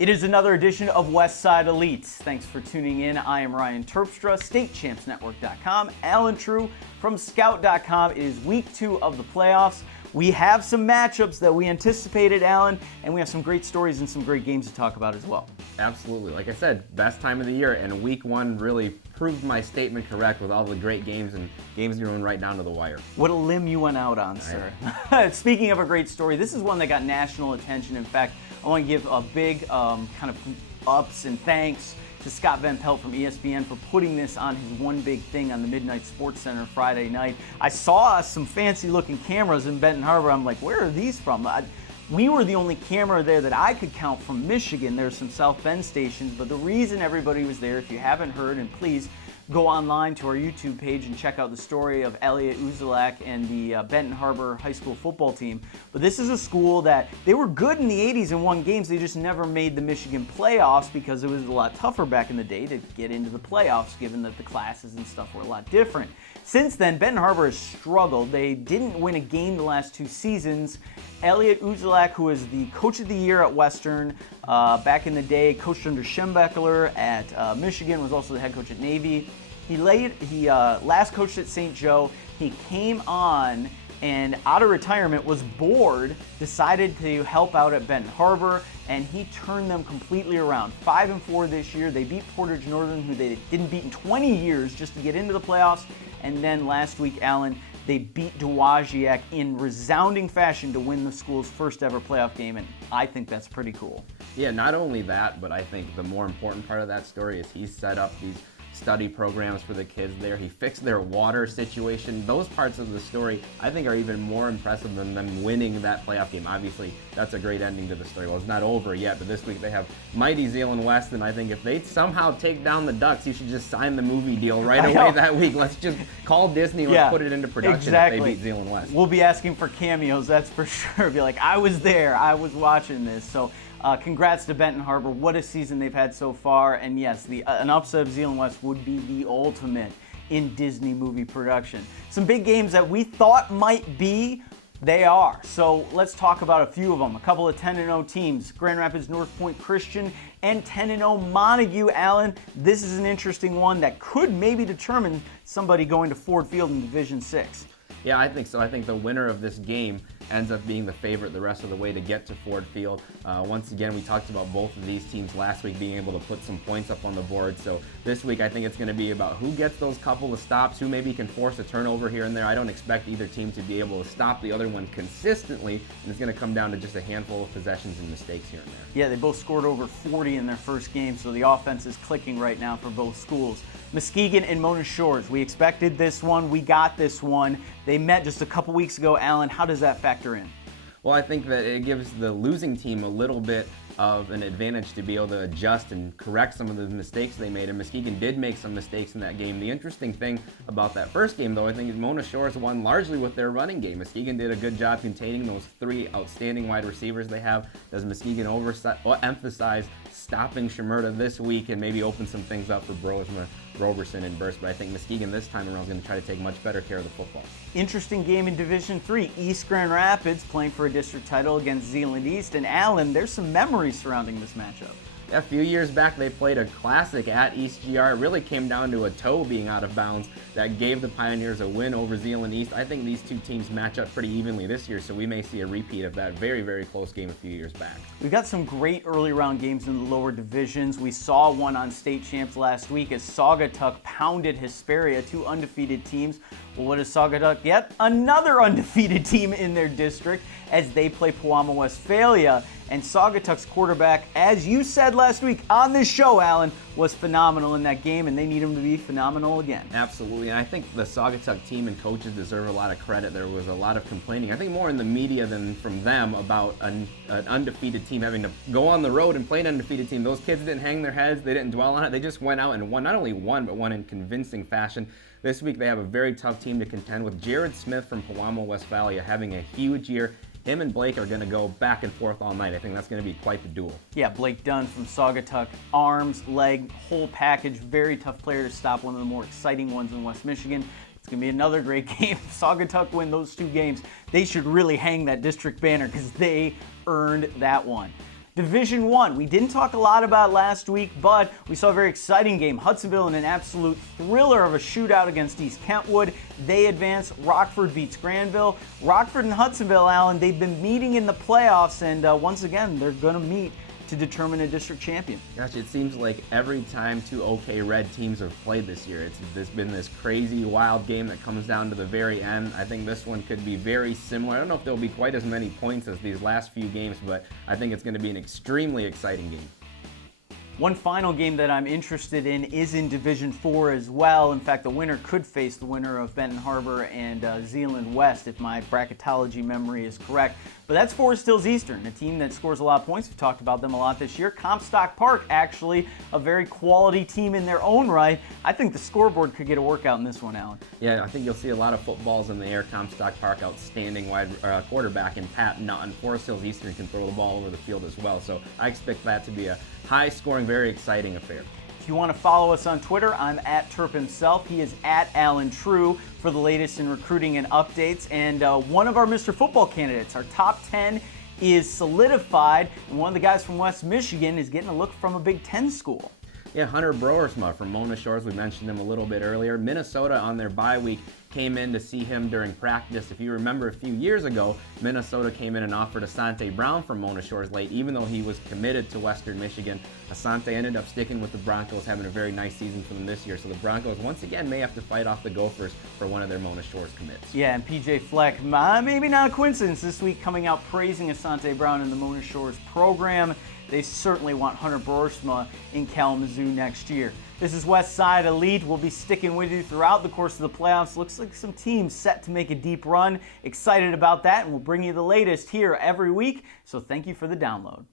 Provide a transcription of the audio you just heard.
It is another edition of West Side Elites. Thanks for tuning in. I am Ryan Terpstra, StateChampsNetwork.com. Alan True from Scout.com. It is week 2 of the playoffs. We have some matchups that we anticipated, Alan, and we have some great stories and some great games to talk about as well. Absolutely. Like I said, best time of the year, and week 1 really proved my statement correct with all the great games and games you're going right down to the wire. What a limb you went out on, sir. Speaking of a great story, this is one that got national attention. In fact, I want to give a big kind of ups and thanks to Scott Van Pelt from ESPN for putting this on his One Big Thing on the Midnight Sports Center Friday night. I saw some fancy-looking cameras in Benton Harbor. I'm like, where are these from? We were the only camera there that I could count from Michigan. There's some South Bend stations, but the reason everybody was there, if you haven't heard, and please go online to our YouTube page and check out the story of Elliot Uzelac and the Benton Harbor High School football team. But this is a school that they were good in the 80s and won games. They just never made the Michigan playoffs because it was a lot tougher back in the day to get into the playoffs, given that the classes and stuff were a lot different. Since then, Benton Harbor has struggled. They didn't win a game the last 2 seasons. Elliot Uzelac, who was the coach of the year at Western back in the day, coached under Schembechler at Michigan, was also the head coach at Navy. He last coached at St. Joe. He came on and out of retirement was bored, decided to help out at Benton Harbor, and he turned them completely around. 5-4 this year. They beat Portage Northern, who they didn't beat in 20 years, just to get into the playoffs. And then last week, Alan, they beat Dowagiac in resounding fashion to win the school's first ever playoff game, and I think that's pretty cool. Yeah, not only that, but I think the more important part of that story is he set up these study programs for the kids there. He fixed their water situation. Those parts of the story, I think, are even more impressive than them winning that playoff game. Obviously, that's a great ending to the story. Well, it's not over yet, but this week they have mighty Zeeland West, and I think if they somehow take down the Ducks, you should just sign the movie deal right away that week. Let's just call Disney and let's put it into production if they beat Zeeland West. We'll be asking for cameos, that's for sure. Be like, I was there, I was watching this. So congrats to Benton Harbor. What a season they've had so far. And yes, an upset of Zeeland West would be the ultimate in Disney movie production. Some big games that we thought might be, they are. So let's talk about a few of them. A couple of 10-0 teams, Grand Rapids North Point Christian and 10-0 Montague. Allen, this is an interesting one that could maybe determine somebody going to Ford Field in Division 6. Yeah, I think so. I think the winner of this game ends up being the favorite the rest of the way to get to Ford Field. Once again, we talked about both of these teams last week being able to put some points up on the board. So this week, I think it's going to be about who gets those couple of stops, who maybe can force a turnover here and there. I don't expect either team to be able to stop the other one consistently, and it's going to come down to just a handful of possessions and mistakes here and there. Yeah, they both scored over 40 in their first game, so the offense is clicking right now for both schools. Muskegon and Mona Shores, we expected this one, we got this one. They met just a couple weeks ago. Alan, how does that factor in? Well, I think that it gives the losing team a little bit of an advantage to be able to adjust and correct some of the mistakes they made, and Muskegon did make some mistakes in that game. The interesting thing about that first game, though, I think is Mona Shores won largely with their running game. Muskegon did a good job containing those 3 outstanding wide receivers they have. Does Muskegon emphasize stopping Shimerda this week and maybe open some things up for Brosma, Roberson, and Burst? But I think Muskegon this time around is going to try to take much better care of the football. Interesting game in Division 3. East Grand Rapids playing for a district title against Zeeland East. And Allen, there's some memories surrounding this matchup. A few years back, they played a classic at East GR. It really came down to a toe being out of bounds that gave the Pioneers a win over Zeeland East. I think these two teams match up pretty evenly this year, so we may see a repeat of that very, very close game a few years back. We've got some great early round games in the lower divisions. We saw one on State Champs last week as Saugatuck pounded Hesperia, 2 undefeated teams. Well, what does Saugatuck get? Another undefeated team in their district as they play Pewamo Westphalia. And Saugatuck's quarterback, as you said last week on this show, Alan, was phenomenal in that game, and they need him to be phenomenal again. Absolutely, and I think the Saugatuck team and coaches deserve a lot of credit. There was a lot of complaining, I think more in the media than from them, about an undefeated team having to go on the road and play an undefeated team. Those kids didn't hang their heads, they didn't dwell on it, they just went out and won, not only won, but won in convincing fashion. This week they have a very tough team to contend with. Jared Smith from Pewamo Westphalia having a huge year. Him and Blake are going to go back and forth all night. I think that's going to be quite the duel. Yeah, Blake Dunn from Saugatuck, arms, leg, whole package. Very tough player to stop, one of the more exciting ones in West Michigan. It's going to be another great game. If Saugatuck win those 2 games, they should really hang that district banner because they earned that one. Division 1, we didn't talk a lot about last week, but we saw a very exciting game. Hudsonville in an absolute thriller of a shootout against East Kentwood. They advance. Rockford beats Granville. Rockford and Hudsonville, Alan, they've been meeting in the playoffs, and once again, they're going to meet to determine a district champion. Gosh, it seems like every time two OK Red teams have played this year, it's been this crazy, wild game that comes down to the very end. I think this one could be very similar. I don't know if there'll be quite as many points as these last few games, but I think it's going to be an extremely exciting game. One final game that I'm interested in is in Division 4 as well. In fact, the winner could face the winner of Benton Harbor and Zeeland West, if my bracketology memory is correct. But that's Forest Hills Eastern, a team that scores a lot of points. We've talked about them a lot this year. Comstock Park, actually, a very quality team in their own right. I think the scoreboard could get a workout in this one, Alan. Yeah, I think you'll see a lot of footballs in the air. Comstock Park, outstanding wide quarterback, and Pat Nutton. Forest Hills Eastern can throw the ball over the field as well. So I expect that to be a high-scoring, very exciting affair. If you want to follow us on Twitter, I'm at Terp himself. He is at Alan True for the latest in recruiting and updates. And one of our Mr. Football candidates, our top 10, is solidified. And one of the guys from West Michigan is getting a look from a Big Ten school. Yeah, Hunter Broersma from Mona Shores. We mentioned him a little bit earlier. Minnesota on their bye week came in to see him during practice. If you remember a few years ago, Minnesota came in and offered Asante Brown from Mona Shores late, even though he was committed to Western Michigan. Asante ended up sticking with the Broncos, having a very nice season for them this year. So the Broncos, once again, may have to fight off the Gophers for one of their Mona Shores commits. Yeah, and PJ Fleck, maybe not a coincidence, this week coming out praising Asante Brown in the Mona Shores program. They certainly want Hunter Broersma in Kalamazoo next year. This is West Side Elite. We'll be sticking with you throughout the course of the playoffs. Looks like some teams set to make a deep run. Excited about that, and we'll bring you the latest here every week. So thank you for the download.